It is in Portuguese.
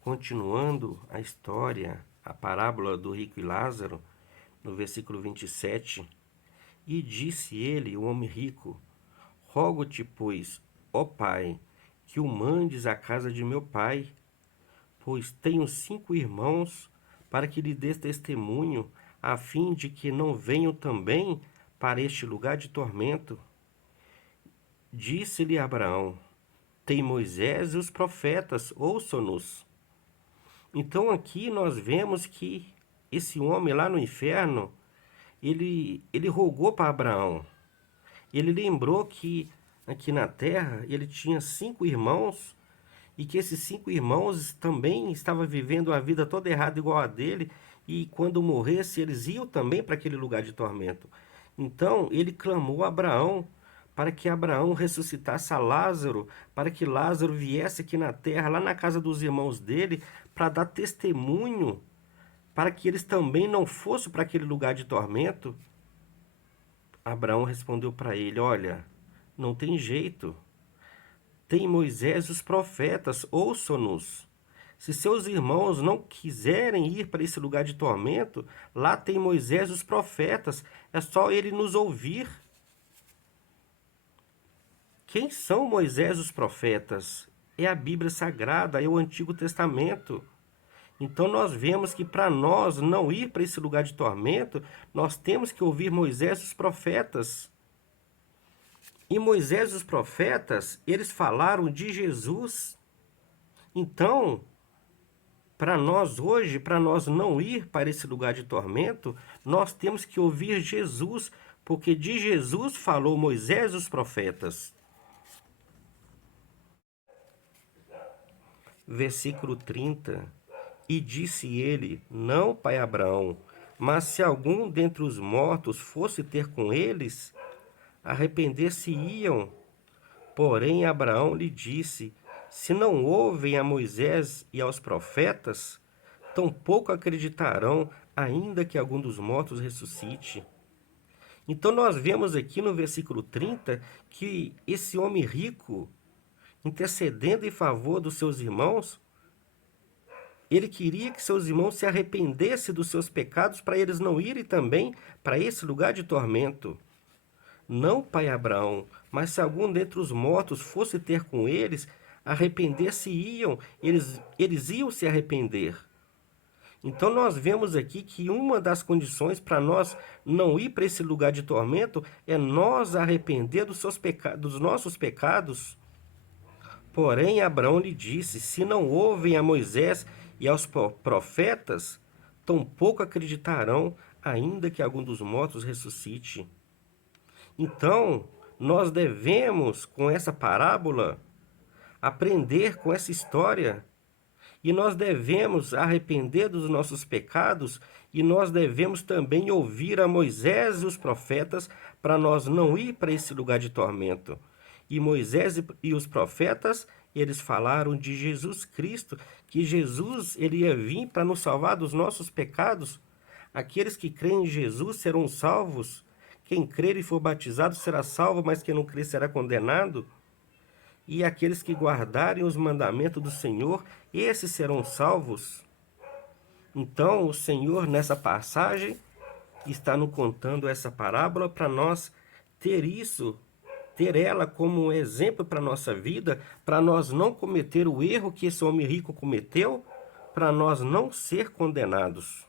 Continuando a história, a parábola do rico e Lázaro, no versículo 27, e disse ele, o homem rico: rogo-te, pois, ó Pai, que o mandes à casa de meu pai, pois tenho 5 irmãos, para que lhe dês testemunho, a fim de que não venham também para este lugar de tormento. Disse-lhe Abraão: tem Moisés e os profetas, ouçam-nos. Então aqui nós vemos que esse homem lá no inferno, ele rogou para Abraão. Ele lembrou que aqui na terra ele tinha 5 irmãos e que esses 5 irmãos também estavam vivendo a vida toda errada igual a dele, e quando morresse eles iam também para aquele lugar de tormento. Então ele clamou a Abraão para que Abraão ressuscitasse a Lázaro, para que Lázaro viesse aqui na terra, lá na casa dos irmãos dele, para dar testemunho, para que eles também não fossem para aquele lugar de tormento. Abraão respondeu para ele: olha, não tem jeito. Tem Moisés e os profetas, ouçam-nos. Se seus irmãos não quiserem ir para esse lugar de tormento, lá tem Moisés e os profetas, é só ele nos ouvir. Quem são Moisés e os profetas? É a Bíblia Sagrada, é o Antigo Testamento. Então nós vemos que para nós não ir para esse lugar de tormento, nós temos que ouvir Moisés e os profetas. E Moisés e os profetas, eles falaram de Jesus. Então, para nós hoje, para nós não ir para esse lugar de tormento, nós temos que ouvir Jesus, porque de Jesus falou Moisés e os profetas. Versículo 30. E disse ele: não, pai Abraão, mas se algum dentre os mortos fosse ter com eles, arrepender-se-iam. Porém Abraão lhe disse: se não ouvem a Moisés e aos profetas, tampouco acreditarão, ainda que algum dos mortos ressuscite. Então nós vemos aqui no versículo 30 que esse homem rico, intercedendo em favor dos seus irmãos, ele queria que seus irmãos se arrependessem dos seus pecados para eles não irem também para esse lugar de tormento. Não, pai Abraão, mas se algum dentre os mortos fosse ter com eles, arrepender-se-iam, eles iam se arrepender. Então nós vemos aqui que uma das condições para nós não ir para esse lugar de tormento é nós arrepender dos nossos pecados. Porém Abraão lhe disse: se não ouvem a Moisés e aos profetas, tampouco acreditarão, ainda que algum dos mortos ressuscite. Então, nós devemos, com essa parábola, aprender com essa história, e nós devemos arrepender dos nossos pecados, e nós devemos também ouvir a Moisés e os profetas para nós não ir para esse lugar de tormento. E Moisés e os profetas, eles falaram de Jesus Cristo, que Jesus ele ia vir para nos salvar dos nossos pecados. Aqueles que creem em Jesus serão salvos. Quem crer e for batizado será salvo, mas quem não crer será condenado. E aqueles que guardarem os mandamentos do Senhor, esses serão salvos. Então, o Senhor, nessa passagem, está nos contando essa parábola para nós ter ela como um exemplo para a nossa vida, para nós não cometer o erro que esse homem rico cometeu, para nós não ser condenados.